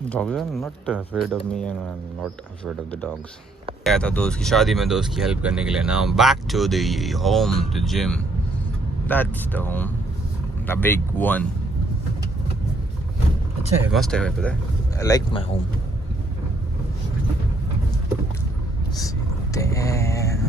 Dogs are not afraid of me and I'm not afraid of the dogs. गया था दोस्त की शादी में दोस्त की हेल्प करने के लिए. Now back to the home, the gym. That's the home, the big one. अच्छा है, मस्त है, पता है. I like my home. Damn.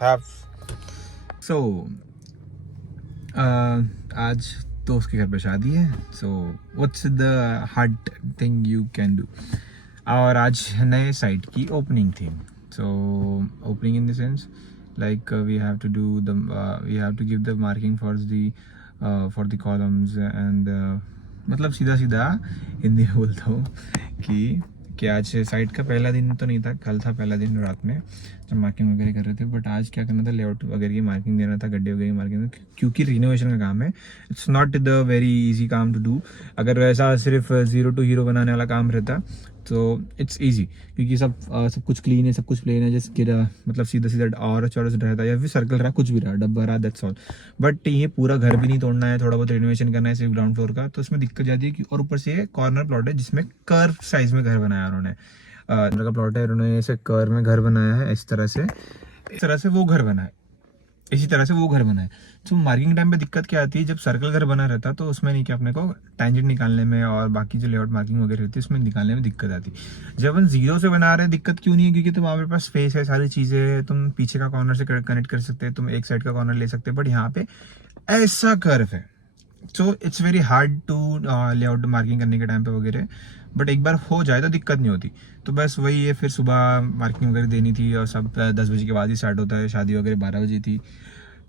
Have. So, आज दोस्त के घर पे शादी है. So, what's the hard thing you can do? और आज नए साइट की ओपनिंग थी. So, opening in the sense like we have to do the we have to give the marking for the columns and मतलब सीधा सीधा हिंदी में बोलता हूँ कि आज साइट का पहला दिन तो नहीं था, कल था पहला दिन रात में जब मार्किंग वगैरह कर रहे थे. बट आज क्या करना था, लेआउट वगैरह की मार्किंग देना था, गड्ढे वगैरह की मार्किंग, क्योंकि रिनोवेशन का काम है. It's not the very easy काम टू डू. अगर वैसा सिर्फ 0 to हीरो बनाने वाला काम रहता तो इट्स इजी, क्योंकि सब कुछ क्लीन है, सब कुछ प्लेन है, जैसे मतलब सीधा सीधा और चौरस रहता है या फिर सर्कल रहा, कुछ भी रहा, डब्बा रहा, दैट्स ऑल. बट ये पूरा घर भी नहीं तोड़ना है, थोड़ा बहुत रिनोवेशन करना है सिर्फ ग्राउंड फ्लोर का, तो उसमें दिक्कत जाती है कि और ऊपर से कॉर्नर प्लॉट है जिसमें कर्व साइज में घर बनाया उन्होंने. का प्लॉट है, उन्होंने ऐसे कर्व में घर बनाया है. इस तरह से वो घर बना है, इसी तरह से वो घर बना है. तो मार्किंग टाइम पे दिक्कत क्या आती है, जब सर्कल घर बना रहता तो उसमें नहीं, कि अपने को टेंजेंट निकालने में और बाकी जो लेआउट मार्किंग वगैरह रहती है उसमें निकालने में दिक्कत आती. जब हम जीरो से बना रहे हैं दिक्कत क्यों नहीं है, क्योंकि तुम्हारे पास स्पेस है, सारी चीज़ें है, तुम पीछे का कॉर्नर से कनेक्ट कर सकते हैं, तुम एक साइड का कॉर्नर ले सकते हैं. बट यहाँ पे ऐसा कर्व है, so it's very hard to layout marking करने के टाइम पे वगैरह. बट एक बार हो जाए तो दिक्कत नहीं होती. तो बस वही है, फिर सुबह मार्किंग वगैरह देनी थी और सब 10 बजे के बाद ही स्टार्ट होता है. शादी वगैरह 12 बजे थी,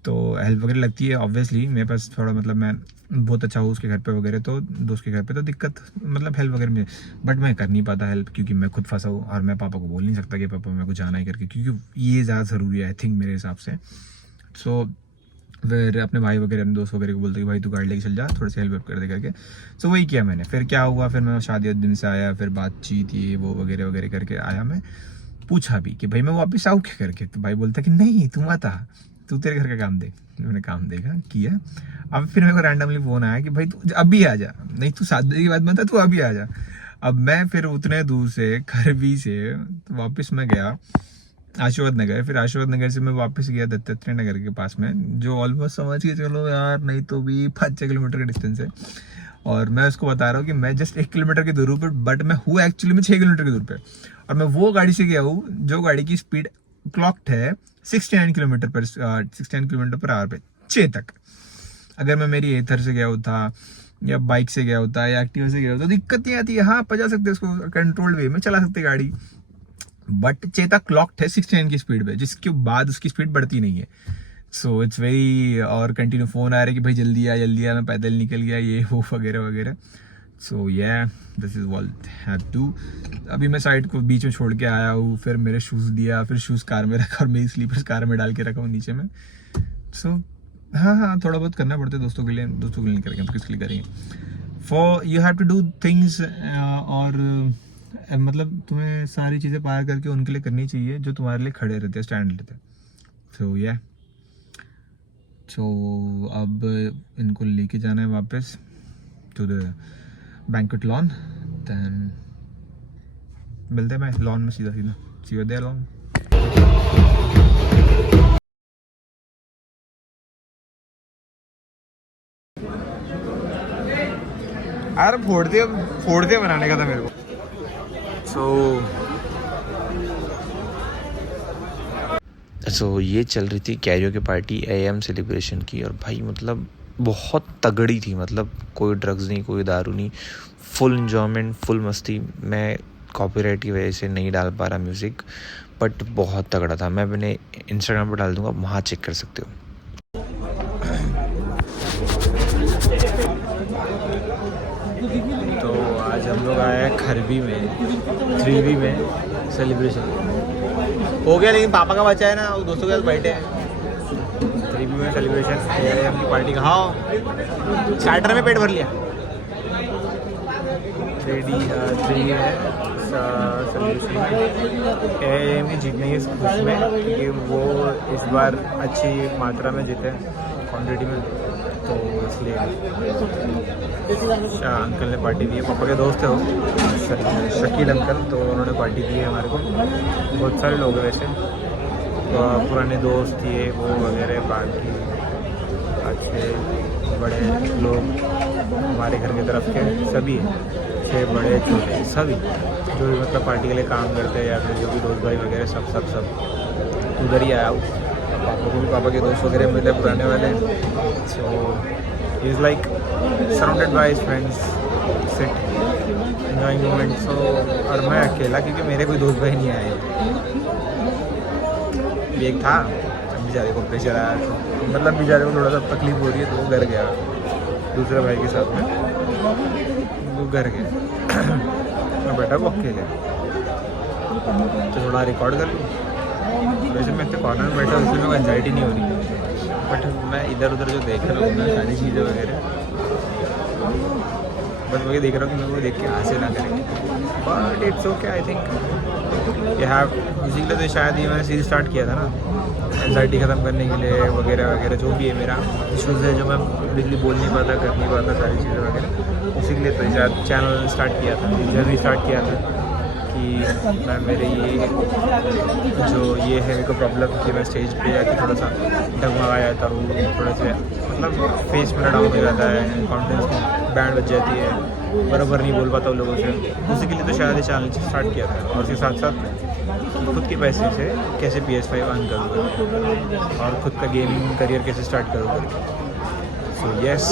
तो हेल्प वगैरह लगती है ऑब्वियसली. मेरे पास थोड़ा मतलब मैं बहुत अच्छा हूँ उसके घर पे वगैरह, तो दोस्त के घर पे तो दिक्कत मतलब हेल्प वगैरह में, बट मैं कर नहीं पाता हेल्प, क्योंकि मैं खुद फंसा हूँ और मैं पापा को बोल नहीं सकता कि पापा मेरे को जाना ही करके, क्योंकि ये ज़्यादा ज़रूरी है आई थिंक मेरे हिसाब से. सो फिर अपने भाई वगैरह, अपने दोस्त वगैरह को बोलते कि भाई तू गाड़ी लेके चल जा, थोड़ा सा हेल्प कर दे करके. सो वही किया मैंने. फिर क्या हुआ, फिर मैं शादी दिन से आया, फिर बातचीत ये वो वगैरह वगैरह करके आया. मैं पूछा भी कि भाई मैं वापस आऊँ क्या करके, तो भाई बोलता कि नहीं तू मत आ, तू तेरे घर का काम देख. मैंने काम देखा किया. अब फिर मेरे को रैंडमली फोन आया कि भाई तू अभी आ जा, नहीं तू 7 बजे के बाद मत आ, तू अभी आ जा. अब मैं फिर उतने दूर से खरबी से तो वापस मैं गया आशीर्वाद नगर. फिर आशीर्वाद नगर से मैं वापस गया दत्तात्रेय नगर के पास में, जो ऑलमोस्ट समझ के चलो यार नहीं तो भी 5-6 किलोमीटर का डिस्टेंस है. और मैं उसको बता रहा हूँ कि मैं जस्ट 1 किलोमीटर की दूर पर, बट मैं हूँ एक्चुअली में 6 किलोमीटर की दूर पे. और मैं वो गाड़ी से गया हूँ जो गाड़ी की स्पीड क्लॉक्ड है 69 किलोमीटर पर आवर पे चेतक. अगर मैं मेरी एथर से गया होता या बाइक से गया होता या एक्टिवा से गया होता तो दिक्कत नहीं आती है. हाँ पजा सकते उसको, कंट्रोल्ड वे में चला सकते गाड़ी. बट चेता क्लॉक्ड है 69 की स्पीड पे, जिसके बाद उसकी स्पीड बढ़ती नहीं है. सो इट्स वेरी, और कंटिन्यू फोन आ रहा है कि भाई जल्दी आ, मैं पैदल निकल गया, ये वो वगैरह वगैरह. So yeah this is what have to. अभी मैं साइड को बीच में छोड़ के आया हूँ, फिर मेरे शूज़ दिया, फिर शूज़ कार में रखा और मेरी स्लीपर्स कार में डाल के रखा हूँ नीचे में. सो हाँ थोड़ा बहुत करना पड़ता है दोस्तों के लिए नहीं करेंगे तो किसके लिए करेंगे. For you have to do things, और मतलब तुम्हें सारी चीज़ें पार करके उनके लिए करनी चाहिए जो तुम्हारे लिए खड़े रहते हैं, स्टैंड लेते हैं. सो अब इनको लेके जाना है वापस to the banquet lawn. Then मिलते हैं मैं लॉन में, सीधा सीधा लॉन. अरे फोड़ दे बनाने का था मेरे को. सो ये चल रही थी कैरियोके पार्टी AM सेलिब्रेशन की, और भाई मतलब बहुत तगड़ी थी. मतलब कोई ड्रग्स नहीं, कोई दारू नहीं, फुल इंजॉयमेंट, फुल मस्ती. मैं कॉपीराइट की वजह से नहीं डाल पा रहा म्यूज़िक, बट बहुत तगड़ा था। मैं अपने इंस्टाग्राम पर डाल दूँगा, वहाँ चेक कर सकते हो। तो आज हम लोग आए हैं खरबी में, 3B में सेलिब्रेशन हो गया, लेकिन पापा का बच्चा है ना, वो दोस्तों के साथ बैठे हैं। 3B में सेलिब्रेशन है अपनी पार्टी का। हाँ, स्टार्टर में पेट भर लिया। 3B है सेलिब्रेशन में जीतने की खुश में, क्योंकि वो इस बार अच्छी मात्रा में जीते क्वान्टिटी में, तो इसलिए अंकल ने पार्टी दी है। पापा के दोस्त है वो शकील अंकल, तो उन्होंने पार्टी दी है हमारे को। बहुत सारे लोग हैं वैसे, तो पुराने दोस्त थे वो वगैरह, बाकी अच्छे बड़े लोग हमारे घर की तरफ के सभी अच्छे बड़े छोटे सभी जो भी मतलब पार्टी के लिए काम करते हैं, या फिर जो भी दोस्त भाई वगैरह सब उधर ही आया हूँ। पापा को भी पापा के दोस्त वगैरह मिले पुराने वाले, so he is like surrounded by his friends, sit enjoying moment. So और मैं अकेला, क्योंकि मेरे कोई दोस्त भाई नहीं आए। एक था बेचारे को प्रेशर आया, तो मतलब बेचारे को थोड़ा सा तकलीफ हो रही है, तो वो घर गया दूसरे भाई के साथ में, वो घर गया। मैं बैठा वो अकेले, तो थोड़ा रिकॉर्ड कर लूँ। वैसे मैं इतने कॉर्नर में बैठा, उसमें मेरे को एंजाइटी नहीं हो रही, बट मैं इधर उधर जो देख रहा हूँ ना सारी चीज़ें वगैरह, बस वही देख रहा हूँ कि मेरे को देख के हासिल ना करें, but it's okay. I think ये हैव म्यूजिक तो शायद ये मैंने सीरीज स्टार्ट किया था ना, एंजाइटी ख़त्म करने के लिए वगैरह वगैरह, जो भी है मेरा इशूज़ है जो मैं बिजली बोल नहीं पाता, कर नहीं पाता, सारी चीज़ें वगैरह, उसी के लिए तो शायद चैनल स्टार्ट किया था, जर्नी स्टार्ट किया था कि मैं मेरे ये जो ये है मेरे को प्रॉब्लम कि मैं स्टेज पे जाके थोड़ा सा डगमगा जाता हूँ, थोड़े से मतलब फेस मेरा डाउन हो जाता है, कॉन्फिडेंस की बैंड बज जाती है, बराबर नहीं बोल पाता हूँ लोगों से। उसी के लिए तो शायद ये चैनल स्टार्ट किया था, और उसके साथ साथ खुद के पैसे से कैसे PS5 अर्न करूँगा और खुद का गेमिंग करियर कैसे स्टार्ट करूँगा। So yes,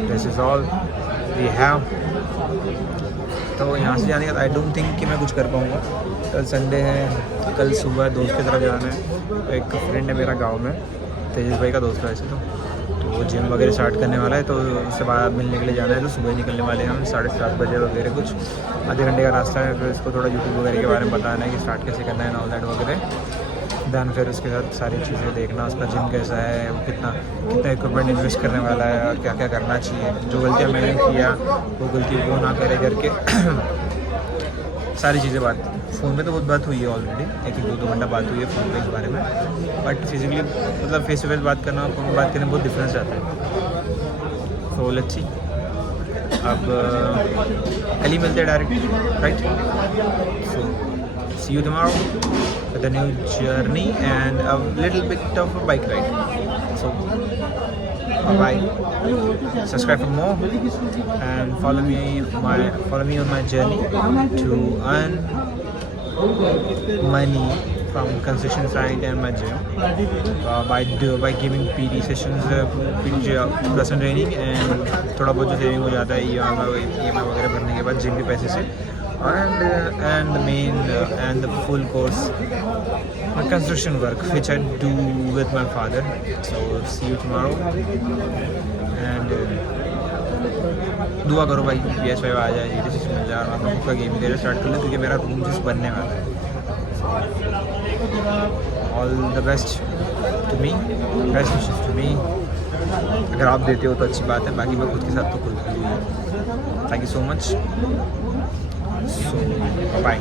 this is all we have. तो यहाँ से जाने का आई डोंट थिंक कि मैं कुछ कर पाऊँगा। कल संडे है, कल सुबह दोस्त की तरफ जाना है। एक फ्रेंड है मेरा गांव में, तेजस भाई का दोस्त है वैसे तो वो जिम वगैरह स्टार्ट करने वाला है, तो उससे बाद मिलने के लिए जाना है। तो सुबह निकलने वाले हैं हम 7:30 बजे वगैरह, कुछ आधे घंटे का रास्ता है। फिर इसको थोड़ा यूट्यूब वगैरह के बारे में बताना है कि स्टार्ट कैसे करना है, ऑल दैट वगैरह। दैन फिर उसके साथ सारी चीज़ें देखना, उसका जिम कैसा है, वो कितना इक्विपमेंट इन्वेस्ट करने वाला है, और क्या क्या करना चाहिए। जो गलतियाँ मैंने किया वो गलती वो ना करे करके सारी चीज़ें बात फ़ोन पे तो बहुत बात हुई है ऑलरेडी, 1-2 घंटा बात हुई है फ़ोन पे इस बारे में, बट फिजिकली मतलब फेस टू फेस बात करना और फ़ोन में बात करने में बहुत डिफरेंस आता है। तो लेट्स सी, अब कल ही मिलते हैं direct, right? So see you tomorrow with a new journey and a little bit of a bike ride. So bye bye. Subscribe for more and follow me on my journey to earn money from construction site and my gym by giving PT sessions, PT person training, and थोड़ा बहुत जो saving हो जाता है EMI वगैरह भरने के बाद जिम के पैसे से, and the main and the full course construction work which I do with my father. So see you tomorrow and दुआ करो भाई PS5 आ जाए, GT6 मिल जाए और मैं अपना खुद का गेम करियर स्टार्ट कर लूँ, क्योंकि मेरा रूम जिस बनने वाला है। All the best to me, best wishes to me. अगर आप देते हो तो अच्छी बात है, बाकी मैं खुद के साथ तो खुद ही। Thank you so much. So bye.